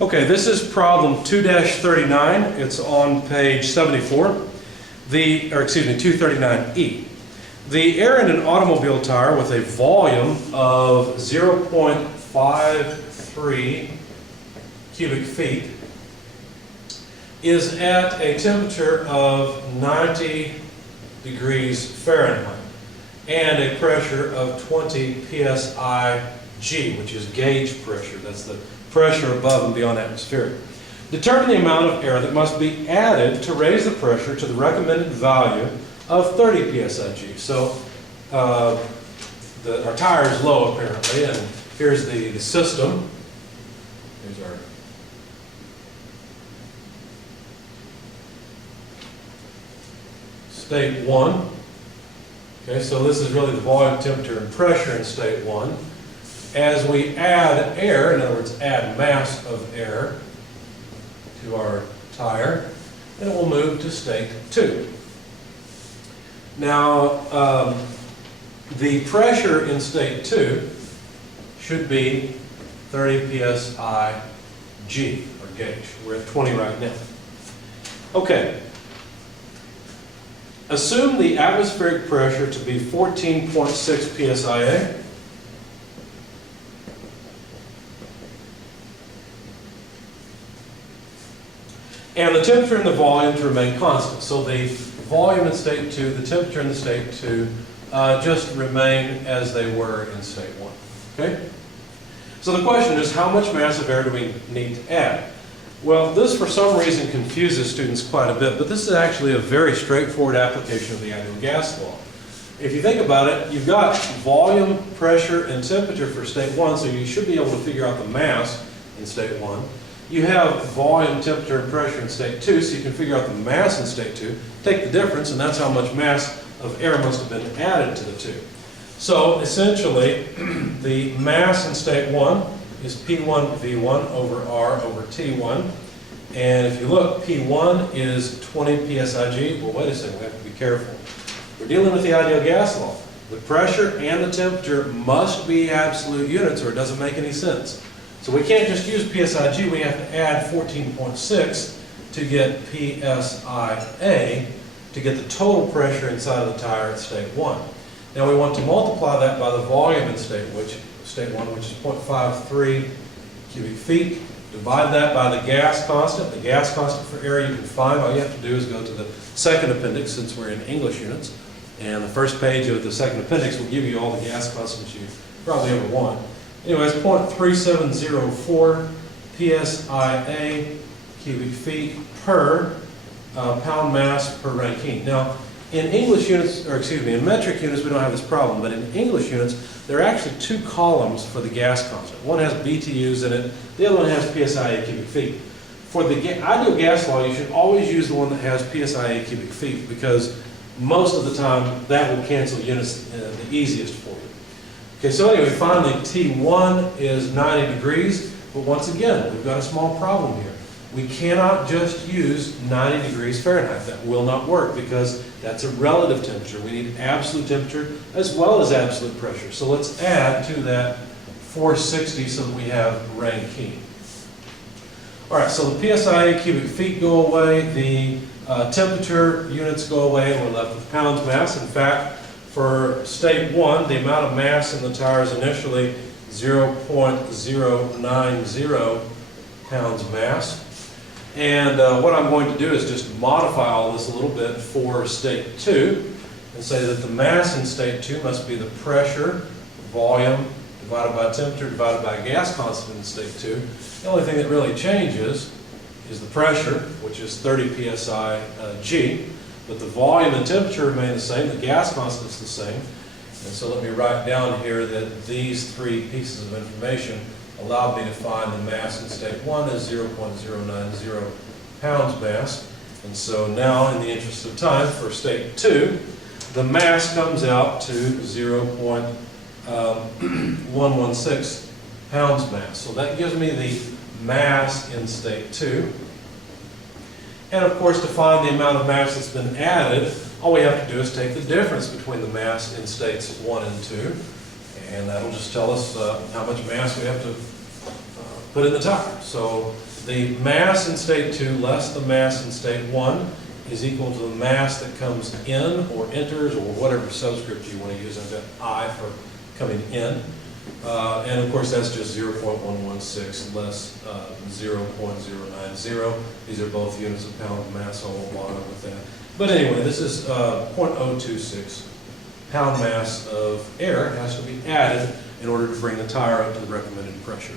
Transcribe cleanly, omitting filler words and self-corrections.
Okay, this is problem 2-39. It's on page 74. Or excuse me, 239E. The air in an automobile tire with a volume of 0.53 cubic feet is at a temperature of 90 degrees Fahrenheit and a pressure of 20 psi-G, which is gauge pressure. That's the pressure above and beyond atmospheric. Determine the amount of air that must be added to raise the pressure to the recommended value of 30 psi-G. So our tire is low apparently, and here's the system. Here's our state 1. Okay, so this is really the volume, temperature, and pressure in state 1. As we add air, in other words, add mass of air to our tire, then it will move to state 2. Now, the pressure in state 2 should be 30 psi-G, or gauge. We're at 20 right now. Okay. Assume the atmospheric pressure to be 14.6 psia. And the temperature and the volume to remain constant. So the volume in state 2, the temperature in the state 2, just remain as they were in state 1. Okay? So the question is, how much mass of air do we need to add? Well, this for some reason confuses students quite a bit, but this is actually a very straightforward application of the ideal gas law. If you think about it, you've got volume, pressure, and temperature for state 1, so you should be able to figure out the mass in state 1. You have volume, temperature, and pressure in state 2, so you can figure out the mass in state 2, take the difference, and that's how much mass of air must have been added to the 2. So essentially, the mass in state 1 is P1 V1 over R over T1. And if you look, P1 is 20 psi-G. Well, wait a second, we have to be careful. We're dealing with the ideal gas law. The pressure and the temperature must be absolute units or it doesn't make any sense. So we can't just use psi-G, we have to add 14.6 to get psi-A to get the total pressure inside of the tire at state 1. Now we want to multiply that by the volume in state 1, which is 0.53 cubic feet. Divide that by the gas constant. The gas constant for air you can find. All you have to do is go to the second appendix, since we're in English units. And the first page of the second appendix will give you all the gas constants you probably ever want. Anyways, 0.3704 psi-A cubic feet per pound mass per Rankine. Now, in English units, or excuse me, in metric units we don't have this problem, but in English units there are actually two columns for the gas constant. One has BTUs in it, the other one has psi-A cubic feet. For the ideal gas law, you should always use the one that has psi-A cubic feet because most of the time that will cancel units the easiest for you. Okay, so anyway, finally T1 is 90 degrees, but once again, we've got a small problem here. We cannot just use 90 degrees Fahrenheit. That will not work because that's a relative temperature. We need absolute temperature as well as absolute pressure. So let's add to that 460 so that we have Rankine. All right, so the psi cubic feet go away, the temperature units go away, and we're left with pounds mass. In fact, for state 1, the amount of mass in the tire is initially 0.090 pounds mass. And what I'm going to do is just modify all this a little bit for state 2 and say that the mass in state 2 must be the pressure, volume, divided by temperature, divided by gas constant in state 2. The only thing that really changes is the pressure, which is 30 psi-G, but the volume and temperature remain the same, the gas constant is the same. And so let me write down here that these three pieces of information allowed me to find the mass in state 1 as 0.090 pounds mass. And so now, in the interest of time, for state 2, the mass comes out to 0.116 pounds mass. So that gives me the mass in state 2. And of course, to find the amount of mass that's been added, all we have to do is take the difference between the mass in states 1 and 2. And that'll just tell us how much mass we have to put in the tire. So the mass in state 2 less the mass in state 1 is equal to the mass that comes in or enters, or whatever subscript you want to use. I've got I for coming in. And of course that's just 0.116 less 0.090. These are both units of pound of mass, so I won't bother with that. But anyway, this is 0.026 pound mass of air has to be added in order to bring the tire up to the recommended pressure.